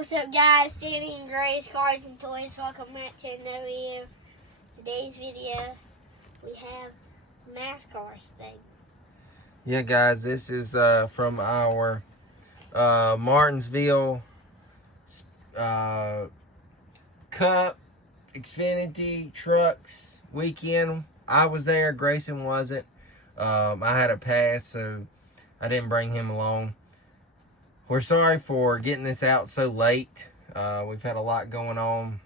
What's up, guys? Danny and Grace, Cards and Toys. Welcome back to another video. Today's video, we have NASCAR things. Yeah, guys, this is from our Martinsville Cup Xfinity Trucks weekend. I was there. Grayson wasn't. I had a pass, so I didn't bring him along. We're sorry for getting this out so late. We've had a lot going on.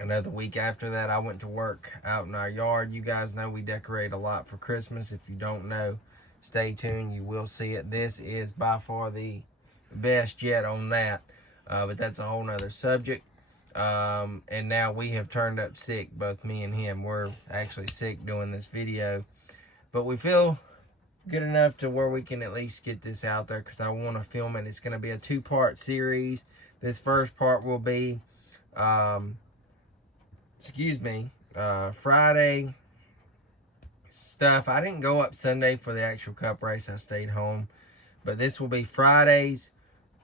I know the week after that, I went to work out in our yard. You guys know we decorate a lot for Christmas. If you don't know, stay tuned. You will see it. This is by far the best yet on that. But that's a whole nother subject. And now we have turned up sick, both me and him. We're actually sick doing this video. But we feel good enough to where we can at least get this out there because I want to film it. It's going to be a two-part series. This first part will be Friday stuff. I didn't go up Sunday for the actual cup race. I stayed home. But this will be Friday's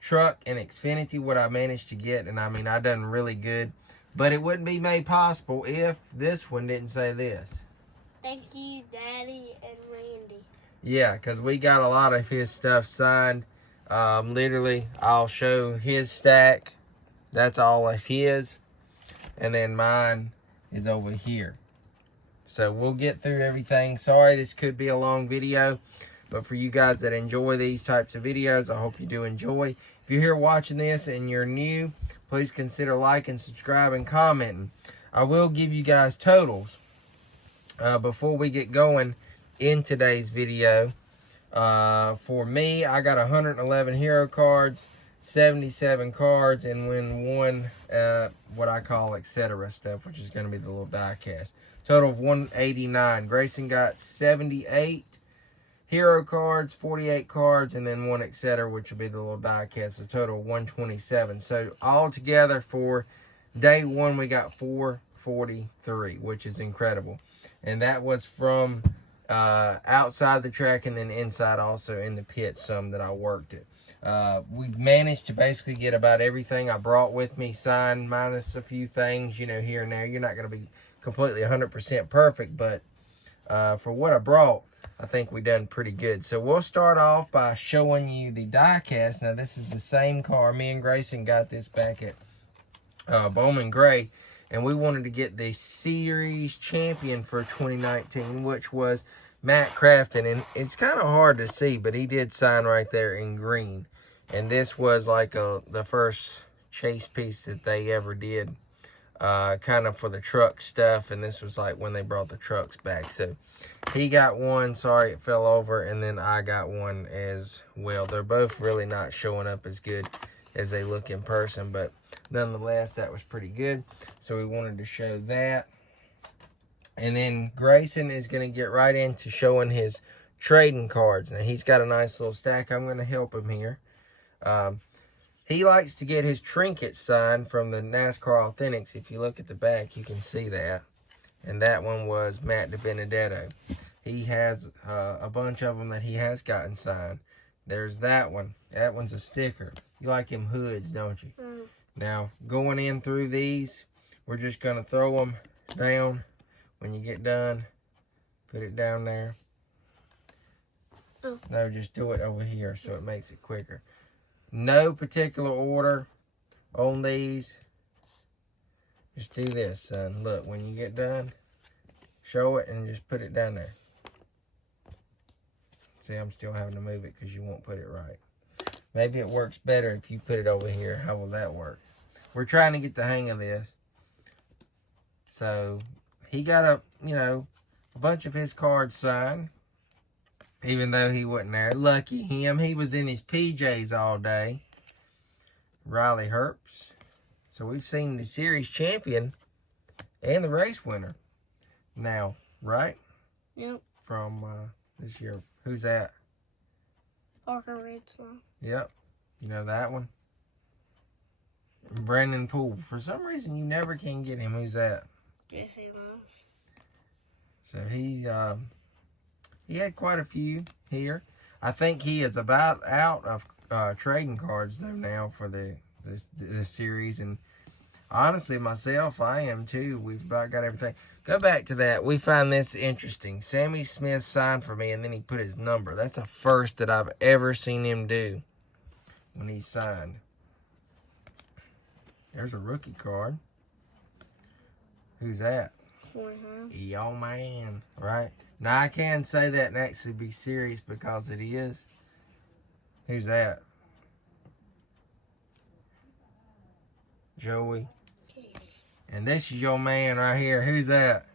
truck and Xfinity, what I managed to get. And I mean, I done really good. But it wouldn't be made possible if this one didn't say this. Thank you, Daddy and Randy. Yeah, because we got a lot of his stuff signed. Literally, I'll show his stack. That's all of his. And then mine is over here. So we'll get through everything. Sorry, this could be a long video. But for you guys that enjoy these types of videos, I hope you do enjoy. If you're here watching this and you're new, please consider liking, subscribing, commenting. I will give you guys totals before we get going in today's video. For me, I got 111 hero cards, 77 cards, and one what I call etc. stuff, which is going to be the little die cast. Total of 189. Grayson got 78 hero cards, 48 cards, and then one etc., which will be the little die cast. A total of 127. So all together for day one, we got 443, which is incredible. And that was from outside the track and then inside also in the pit, some that I worked it. We managed to basically get about everything I brought with me signed, minus a few things, you know, here and there. You're not going to be completely 100% perfect, but for what I brought, I think we done pretty good. So we'll start off by showing you the die cast. Now this is the same car. Me and Grayson got this back at Bowman Gray. And we wanted to get the series champion for 2019, which was Matt Crafton. And it's kind of hard to see, but he did sign right there in green. And this was like the first chase piece that they ever did, kind of for the truck stuff. And this was like when they brought the trucks back. So he got one. Sorry, it fell over. And then I got one as well. They're both really not showing up as good as they look in person, but nonetheless, that was pretty good. So we wanted to show that. And then Grayson is going to get right into showing his trading cards. Now, he's got a nice little stack. I'm going to help him here. He likes to get his trinkets signed from the NASCAR Authentics. If you look at the back, you can see that. And that one was Matt DiBenedetto. He has a bunch of them that he has gotten signed. There's that one. That one's a sticker. You like them hoods, don't you? Mm. Now, going in through these, we're just going to throw them down. When you get done, put it down there. Oh. No, just do it over here so it makes it quicker. No particular order on these. Just do this, son. Look, when you get done, show it and just put it down there. See, I'm still having to move it because you won't put it right. Maybe it works better if you put it over here. How will that work? We're trying to get the hang of this. So, he got a bunch of his cards signed. Even though he wasn't there. Lucky him. He was in his PJs all day. Riley Herbst. So, we've seen the series champion and the race winner now, right? Yep. From this year. Who's that? Parker Redslaw. Yep. You know that one? Brandon Poole. For some reason, you never can get him. Who's that? Jesse Love. So he had quite a few here. I think he is about out of trading cards, though, now for the this series, and honestly, myself, I am too. We've about got everything. Go back to that. We find this interesting. Sammy Smith signed for me, and then he put his number. That's a first that I've ever seen him do when he signed. There's a rookie card. Who's that? Yo, man. Right? Now, I can say that and actually be serious because it is. Who's that? Joey. And this is your man right here. Who's that?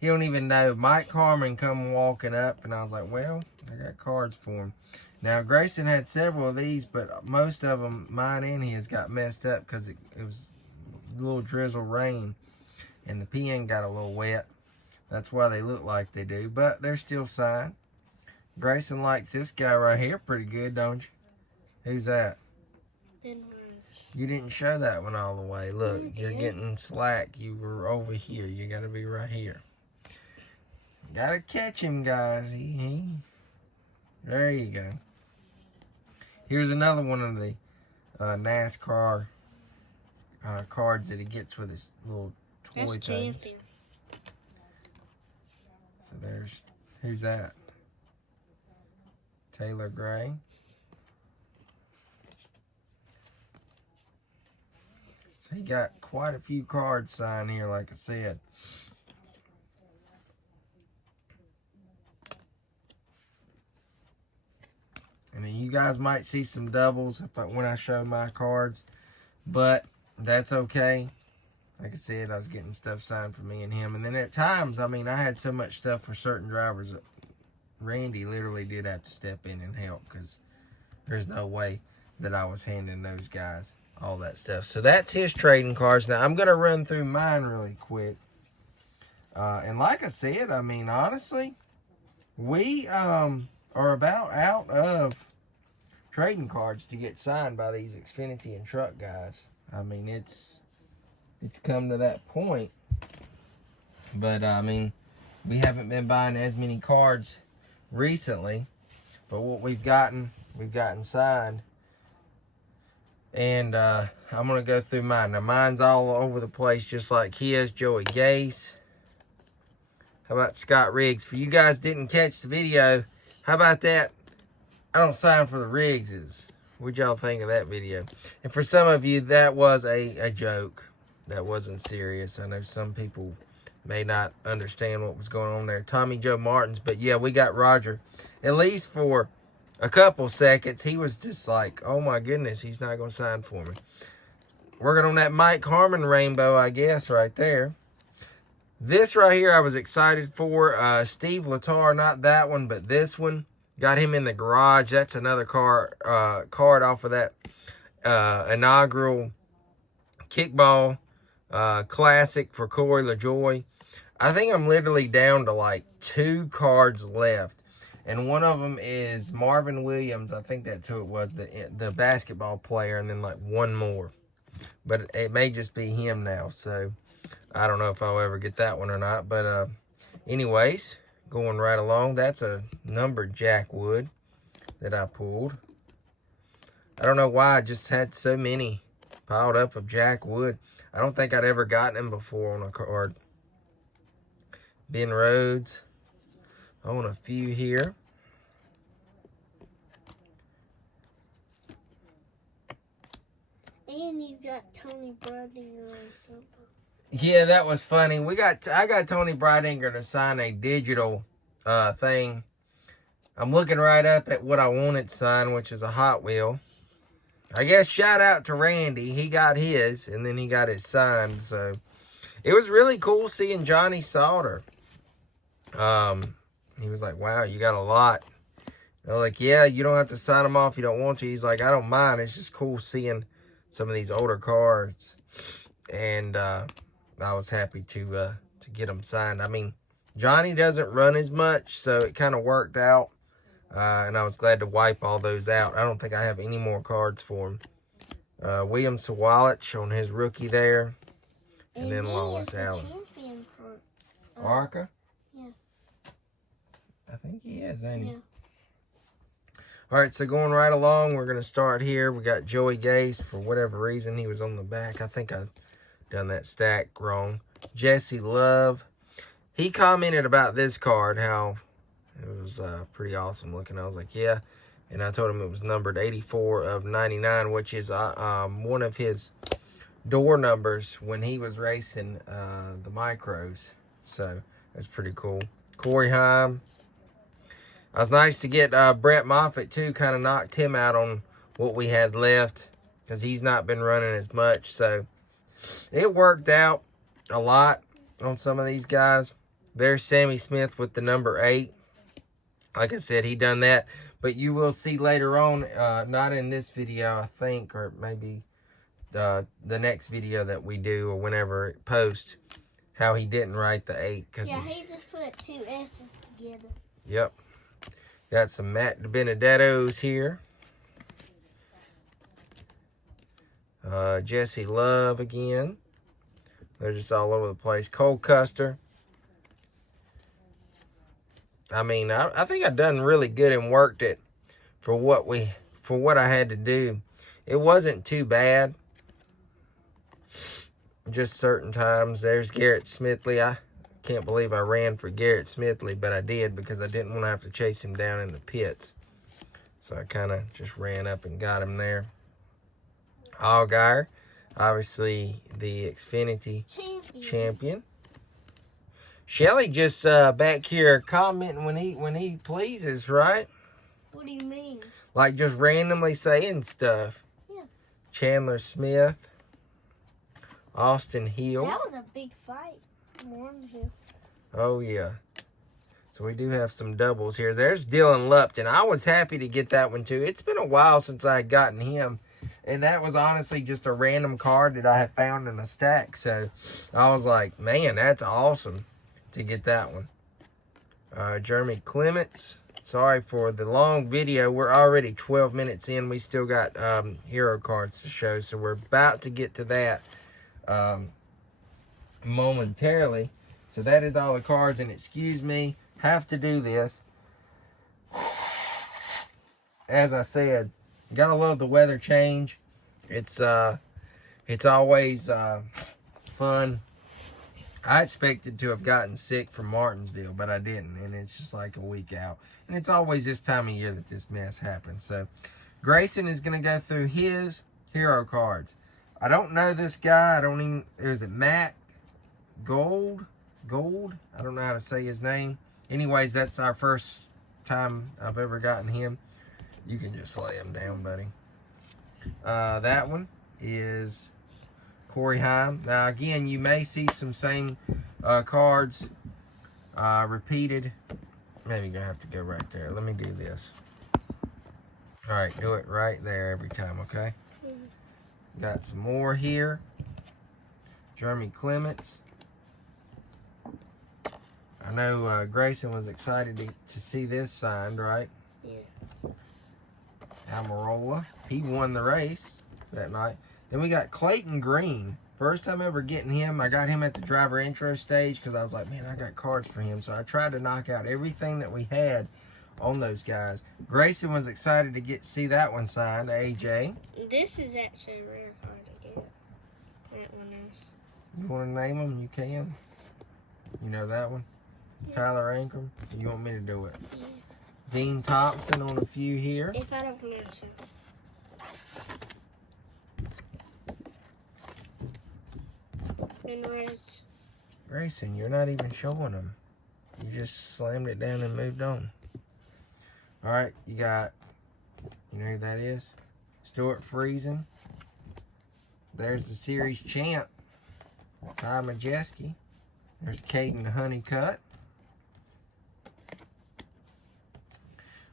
He don't even know. Mike Harmon come walking up, and I was like, well, I got cards for him. Now, Grayson had several of these, but most of them, mine and his, got messed up because it was a little drizzle rain, and the pen got a little wet. That's why they look like they do, but they're still signed. Grayson likes this guy right here pretty good, don't you? Who's that? You didn't show that one all the way. Look, you're getting slack. You were over here. You got to be right here. Got to catch him, guys. There you go. Here's another one of the NASCAR cards that he gets with his little toy things. So there's, who's that? Taylor Gray. So he got quite a few cards signed here, like I said. And then you guys might see some doubles when I show my cards, but that's okay. Like I said, I was getting stuff signed for me and him. And then at times, I mean, I had so much stuff for certain drivers that Randy literally did have to step in and help because there's no way that I was handing those guys all that stuff. So that's his trading cards. Now, I'm going to run through mine really quick. And like I said, I mean, honestly, we are about out of trading cards to get signed by these Xfinity and truck guys. I mean, it's come to that point. But, I mean, we haven't been buying as many cards recently. But what we've gotten signed. And I'm going to go through mine. Now, mine's all over the place just like his. Joey Gase. How about Scott Riggs? For you guys didn't catch the video, how about that? I don't sign for the Riggses. What'd y'all think of that video? And for some of you, that was a joke. That wasn't serious. I know some people may not understand what was going on there. Tommy Joe Martins. But yeah, we got Roger. At least for a couple seconds, he was just like, oh my goodness, he's not going to sign for me. Working on that Mike Harmon rainbow, I guess, right there. This right here I was excited for. Steve Letarte, not that one, but this one. Got him in the garage. That's another card off of that inaugural kickball classic for Corey LaJoie. I think I'm literally down to like 2 cards left. And one of them is Marvin Williams. I think that's who it was, the basketball player, and then like one more. But it may just be him now. So I don't know if I'll ever get that one or not. But anyways, going right along. That's a numbered Jack Wood that I pulled. I don't know why I just had so many piled up of Jack Wood. I don't think I'd ever gotten him before on a card. Ben Rhodes. I want a few here. And you got Tony Bradinger or something. Yeah, that was funny. I got Tony Bradinger to sign a digital thing. I'm looking right up at what I wanted signed, which is a Hot Wheel. I guess shout out to Randy. He got his, and then he got his signed. So it was really cool seeing Johnny Sauter. He was like, wow, you got a lot. They're like, yeah, you don't have to sign them off if you don't want to. He's like, I don't mind. It's just cool seeing some of these older cards. And I was happy to get them signed. I mean, Johnny doesn't run as much, so it kind of worked out. And I was glad to wipe all those out. I don't think I have any more cards for him. William Sawalich on his rookie there. And then Lawless Allen. Arca? Yeah. I think he is, ain't he? Yeah. All right, so going right along, we're going to start here. We got Joey Gase. For whatever reason, he was on the back. I think I done that stack wrong. Jesse Love. He commented about this card, how it was pretty awesome looking. I was like, yeah. And I told him it was numbered 84 of 99, which is one of his door numbers when he was racing the micros. So that's pretty cool. Corey Heim. It was nice to get Brett Moffitt, too. Kind of knocked him out on what we had left because he's not been running as much. So it worked out a lot on some of these guys. There's Sammy Smith with the number 8. Like I said, he done that. But you will see later on, not in this video, I think, or maybe the next video that we do or whenever it posts, how he didn't write the 8. Yeah, he just put 2 S's together. Yep. Got some Matt DiBenedetto's here. Jesse Love again. They're just all over the place. Cole Custer. I mean, I think I done really good and worked it for what I had to do. It wasn't too bad. Just certain times. There's Garrett Smithley. I can't believe I ran for Garrett Smithley, but I did because I didn't want to have to chase him down in the pits. So I kind of just ran up and got him there. Allgaier, obviously the Xfinity champion. Shelly just back here commenting when he pleases, right? What do you mean? Like just randomly saying stuff. Yeah. Chandler Smith. Austin Hill. That was a big fight. Martinsville. Oh, yeah. So we do have some doubles here. There's Dylan Lupton. I was happy to get that one, too. It's been a while since I had gotten him. And that was honestly just a random card that I had found in a stack. So I was like, man, that's awesome to get that one. Jeremy Clements. Sorry for the long video. We're already 12 minutes in. We still got hero cards to show. So we're about to get to that momentarily. So that is all the cards. And excuse me, have to do this. As I said, gotta love the weather change. It's always fun. I expected to have gotten sick from Martinsville, but I didn't, and it's just like a week out. And it's always this time of year that this mess happens. So Grayson is going to go through his hero cards. I don't know this guy. Is it Matt Gold? I don't know how to say his name. Anyways, that's our first time I've ever gotten him. You can just lay him down, buddy. That one is Corey Heim. Now, again, you may see some same cards repeated. Maybe you're going to have to go right there. Let me do this. All right, do it right there every time, okay? Mm-hmm. Got some more here. Jeremy Clements. I know Grayson was excited to see this signed, right? Yeah. Amarola. He won the race that night. Then we got Clayton Green. First time ever getting him. I got him at the driver intro stage because I was like, man, I got cards for him. So I tried to knock out everything that we had on those guys. Grayson was excited to see that one signed, AJ. This is actually a rare card to get. That one is. You want to name them? You can. You know that one? Yeah. Tyler Ankrum. You want me to do it? Yeah. Dean Thompson on a few here. If I don't pronounce it. Grayson, you're not even showing them. You just slammed it down and moved on. All right, you got, you know who that is? Stuart Friesen. There's the series champ, Ty Majeski. There's Caden the Honeycutt.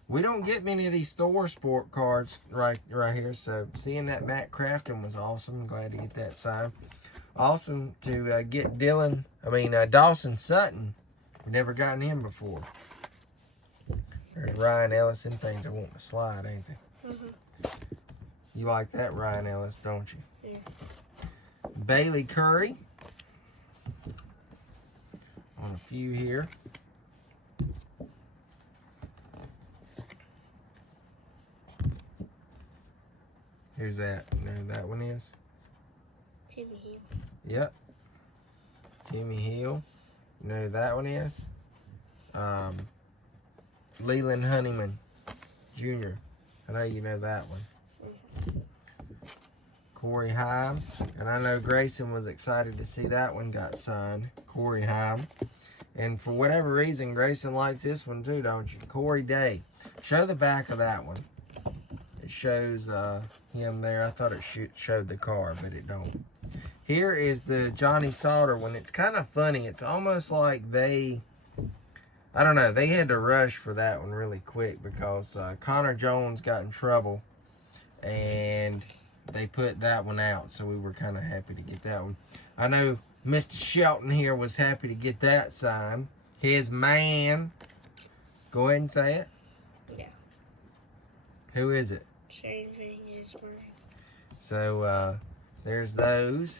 We don't get many of these Thor Sport cards right here, so seeing that Matt Crafton was awesome. I'm glad to get that signed. Awesome to get Dawson Sutton. We've never gotten him before. There's Ryan Ellis. Them things are wanting to slide, ain't they? Mm-hmm. You like that Ryan Ellis, don't you? Yeah. Bailey Curry. On a few here. Who's that? You know who that one is? Timmy Hill. Yep. Timmy Hill. You know who that one is? Leland Honeyman Jr. I know you know that one. Corey Haim. And I know Grayson was excited to see that one got signed. Corey Haim. And for whatever reason, Grayson likes this one too, don't you? Corey Day. Show the back of that one. It shows him there. I thought it showed the car, but it don't. Here is the Johnny Sauter one. It's kind of funny. It's almost like they, I don't know, they had to rush for that one really quick because Connor Jones got in trouble and they put that one out. So we were kind of happy to get that one. I know Mr. Shelton here was happy to get that signed. His man. Go ahead and say it. Yeah. Who is it? Changing his mind. So there's those.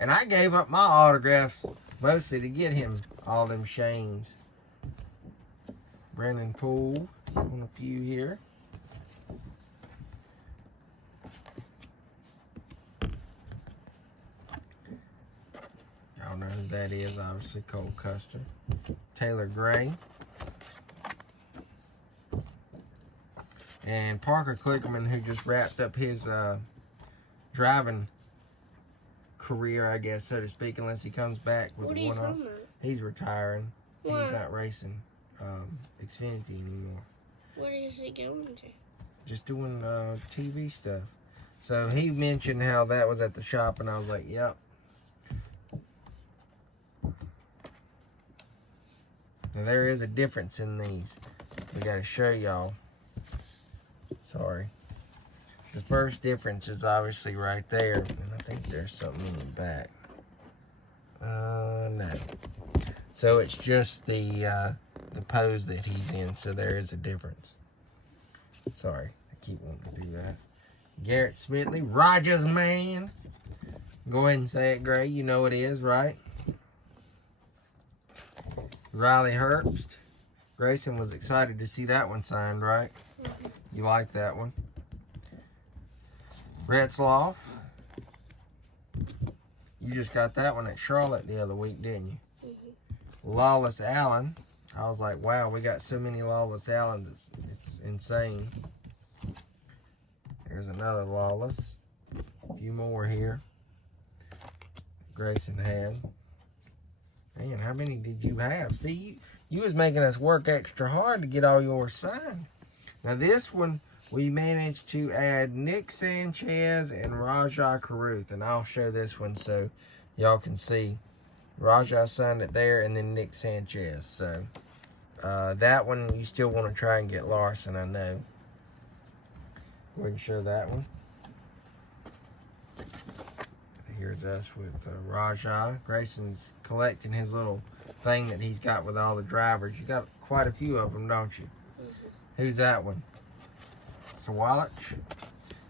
And I gave up my autographs mostly to get him all them Shanes. Brennan Poole on a few here. Y'all know who that is, obviously Cole Custer. Taylor Gray. And Parker Klickerman, who just wrapped up his driving career, I guess, so to speak, unless he comes back with What are you one off. talking about? He's retiring. Why? He's not racing Xfinity anymore. What is he going to? Just doing TV stuff. So he mentioned how that was at the shop, and I was like, yep. Now there is a difference in these. We got to show y'all. Sorry. The first difference is obviously right there. And I think there's something in the back. No. So it's just the pose that he's in. So there is a difference. Sorry. I keep wanting to do that. Garrett Smithley. Rogers man. Go ahead and say it, Gray. You know it is, right? Riley Herbst. Grayson was excited to see that one signed, right? You like that one? Retzloff. You just got that one at Charlotte the other week, didn't you? Lawless Allen. I was like, wow, we got so many Lawless Allens. It's insane. There's another Lawless. A few more here. Grayson had. Man, how many did you have? See, you was making us work extra hard to get all yours signed. Now this one, we managed to add Nick Sanchez and Rajah Caruth. And I'll show this one so y'all can see. Rajah signed it there and then Nick Sanchez. So that one, you still want to try and get Larson, I know. Go ahead and show that one. Here's us with Rajah. Grayson's collecting his little thing that he's got with all the drivers. You got quite a few of them, don't you? Who's that one? Swalich.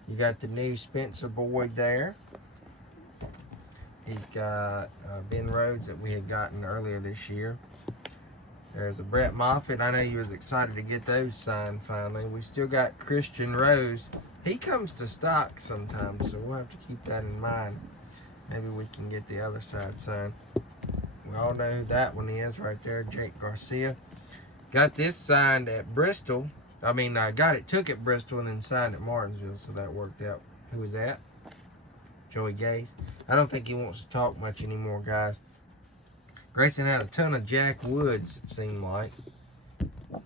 You got the new Spencer Boyd there. He's got Ben Rhodes that we had gotten earlier this year. There's a Brett Moffitt. I know you was excited to get those signed finally. We still got Christian Rose. He comes to stock sometimes, so we'll have to keep that in mind. Maybe we can get the other side signed. We all know who that one is right there, Jake Garcia. Got this signed at Bristol. I mean, I took at Bristol and then signed at Martinsville, so that worked out. Who was that? Joey Gase. I don't think he wants to talk much anymore, guys. Grayson had a ton of Jack Woods, it seemed like,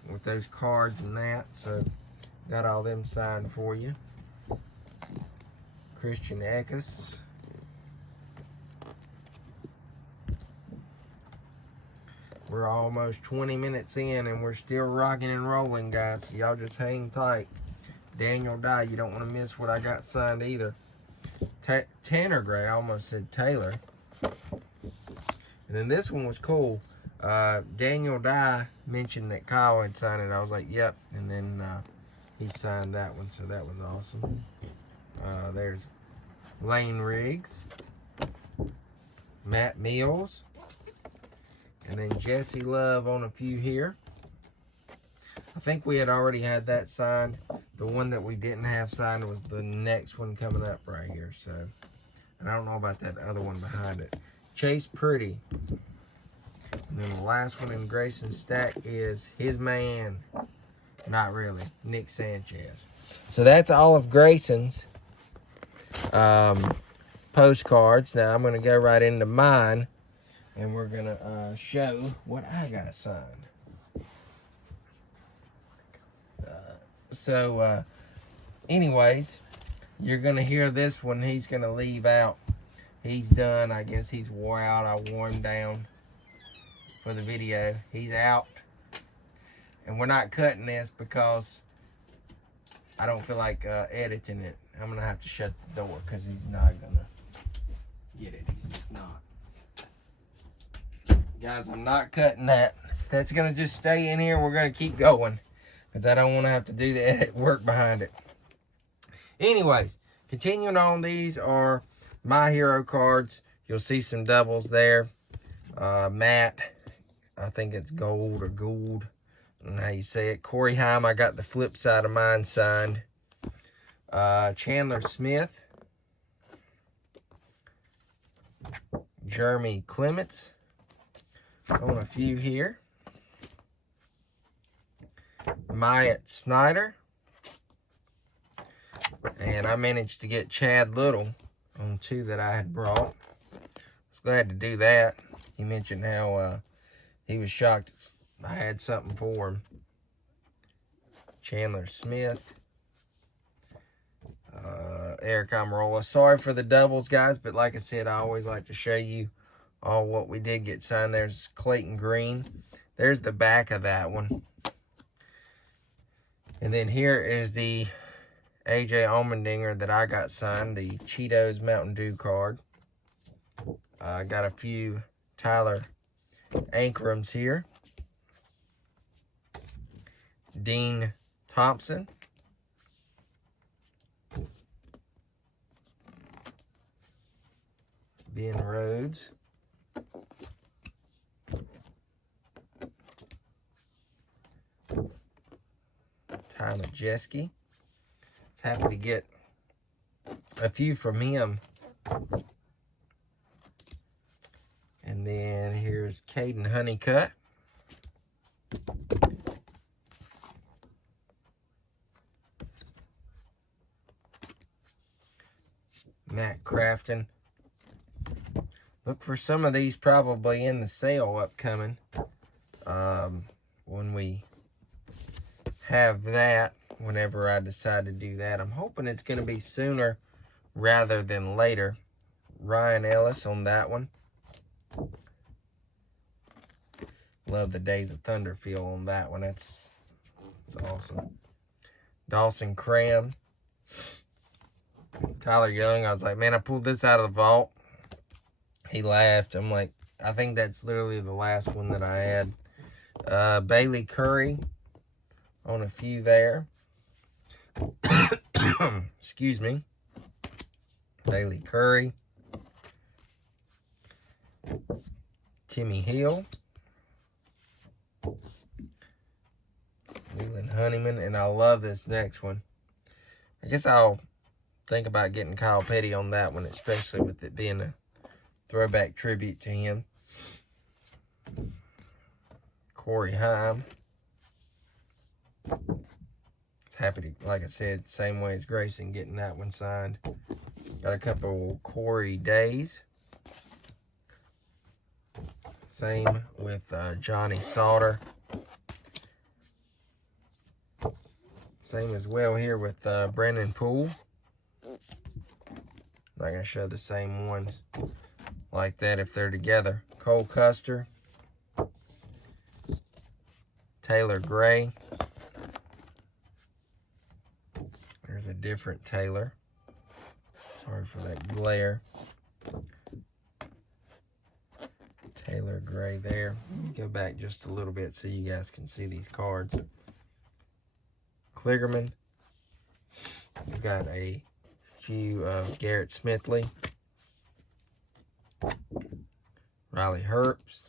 with those cards and that, so got all them signed for you. Christian Eckes. We're almost 20 minutes in and we're still rocking and rolling, guys. So y'all just hang tight. Daniel Dye, you don't want to miss what I got signed either. Tanner Gray, I almost said Taylor. And then this one was cool. Daniel Dye mentioned that Kyle had signed it. I was like, yep. And then he signed that one, so that was awesome. There's Lane Riggs. Matt Mills. And then Jesse Love on a few here. I think we had already had that signed. the one that we didn't have signed was the next one coming up right here. So, and I don't know about that other one behind it. Chase Pretty. And then the last one in Grayson's stack is his man. Not really. Nick Sanchez. So that's all of Grayson's postcards. Now I'm going to go right into mine. And we're going to show what I got signed. Anyways, you're going to hear this one. He's going to leave out. He's done. I guess he's wore out. I wore him down for the video. He's out. And we're not cutting this because I don't feel like editing it. I'm going to have to shut the door because he's not going to get it. He's just not. Guys, I'm not cutting that. That's going to just stay in here. We're going to keep going because I don't want to have to do the edit work behind it. Anyways, continuing on, these are my hero cards. You'll see some doubles there. Matt, I think it's gold or gould. I don't know how you say it. Corey Heim, I got the flip side of mine signed. Chandler Smith. Jeremy Clements. On a few here. Myatt Snyder. And I managed to get Chad Little on 2 that I had brought. I was glad to do that. He mentioned how he was shocked I had something for him. Chandler Smith. Eric Amarola. Sorry for the doubles, guys, but like I said, I always like to show you all what we did get signed. There's Clayton Green. There's the back of that one. And then here is the AJ Allmendinger that I got signed, the Cheetos Mountain Dew card. I got a few Tyler Ankrams here. Dean Thompson. Ben Rhodes. Ty Majeski. Happy to get a few from him. And then here's Caden Honeycutt. Matt Crafton. Look for some of these probably in the sale upcoming. When we have that, whenever I decide to do that. I'm hoping it's going to be sooner rather than later. Ryan Ellis on that one. Love the Days of Thunder feel on that one. That's awesome. Dawson Cram. Tyler Young. I was like, man, I pulled this out of the vault. He laughed. I'm like, I think that's literally the last one that I had. Bailey Curry on a few there. Excuse me. Bailey Curry. Timmy Hill. Leland Honeyman. And I love this next one. I guess I'll think about getting Kyle Petty on that one, especially with it being a throwback tribute to him. Corey Heim. Happy to, like I said, same way as Grayson, getting that one signed. Got a couple Corey Days. Same with Johnny Sauter. Same as well here with Brendan Poole. Not going to show the same ones like that if they're together. Cole Custer. Taylor Gray. There's a different Taylor. Sorry for that glare. Taylor Gray there. Go back just a little bit so you guys can see these cards. Kligerman. We've got a few of Garrett Smithley. Riley Herbst.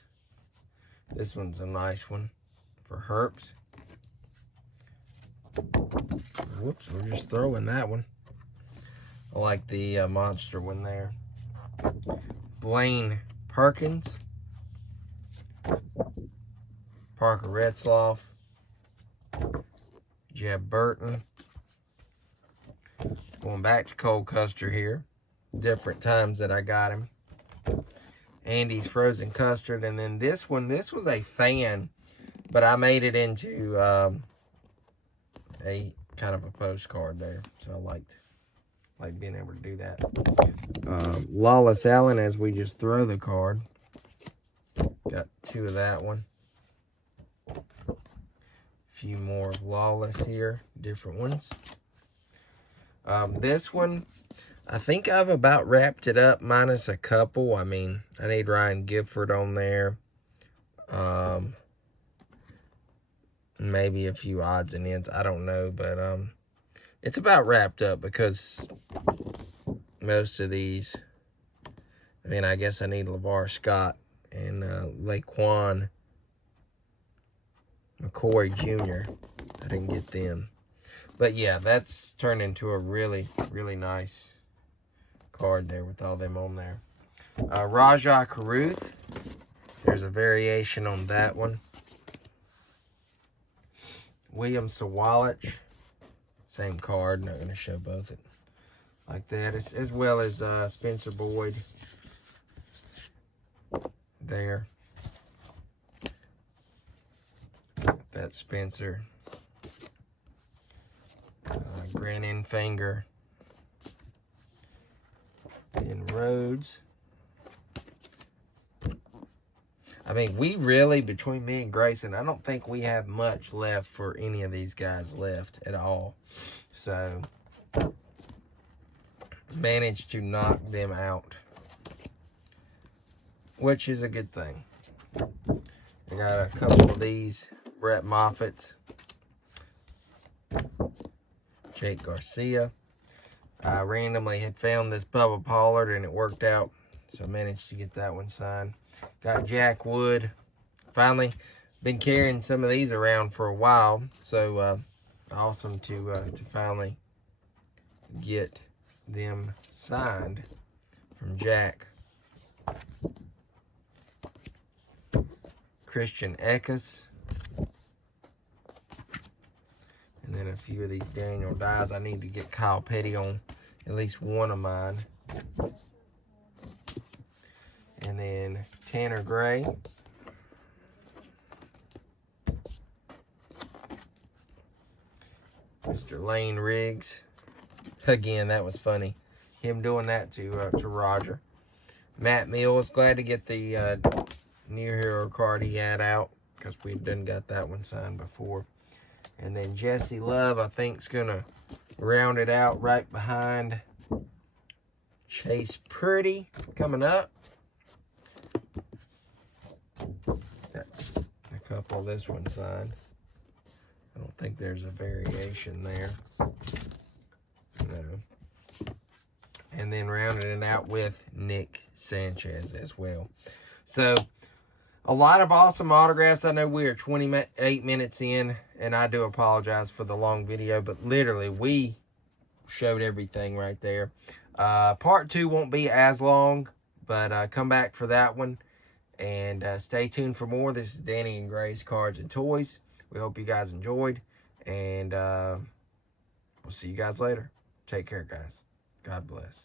This one's a nice one for Herbst. Whoops, we're just throwing that one. I like the monster one there. Blaine Perkins. Parker Retzloff. Jeb Burton. Going back to Cole Custer here. Different times that I got him. Andy's Frozen Custard. And then this one, this was a fan, but I made it into a kind of a postcard there. So I liked being able to do that. Lawless Allen, as we just throw the card. Got 2 of that one. A few more of Lawless here, different ones. This one, I think I've about wrapped it up, minus a couple. I mean, I need Ryan Gifford on there. Maybe a few odds and ends, I don't know, but it's about wrapped up because most of these, I mean, I guess I need LeVar Scott and Laquan McCoy Jr. I didn't get them. But yeah, that's turned into a really, really nice card there with all them on there. Rajah Caruth. There's a variation on that one. William Sawalich. Same card. Not going to show both it like that. As well as Spencer Boyd. There. That's Spencer. Grannon Finger. And Rhodes. I mean, we really, between me and Grayson, I don't think we have much left for any of these guys left at all. So, managed to knock them out, which is a good thing. I got a couple of these Brett Moffats, Jake Garcia. I randomly had found this Bubba Pollard and it worked out, so I managed to get that one signed. Got Jack Wood. Finally, been carrying some of these around for a while, so awesome to finally get them signed from Jack. Christian Eckes. And then a few of these Daniel Dyes. I need to get Kyle Petty on at least one of mine. And then Tanner Gray. Mr. Lane Riggs. Again, that was funny. Him doing that to Roger. Matt Mills. Glad to get the Near Hero card he had out, because we done got that one signed before. And then Jesse Love, I think, is going to round it out right behind Chase Purdy coming up. That's a couple of this one signed. I don't think there's a variation there. No. And then rounding it out with Nick Sanchez as well. So, a lot of awesome autographs. I know we are 28 minutes in, and I do apologize for the long video, but literally we showed everything right there. Part 2 won't be as long, but come back for that one. And stay tuned for more. This is Danny and Gray's Cards and Toys. We hope you guys enjoyed, and we'll see you guys later. Take care, guys. God bless.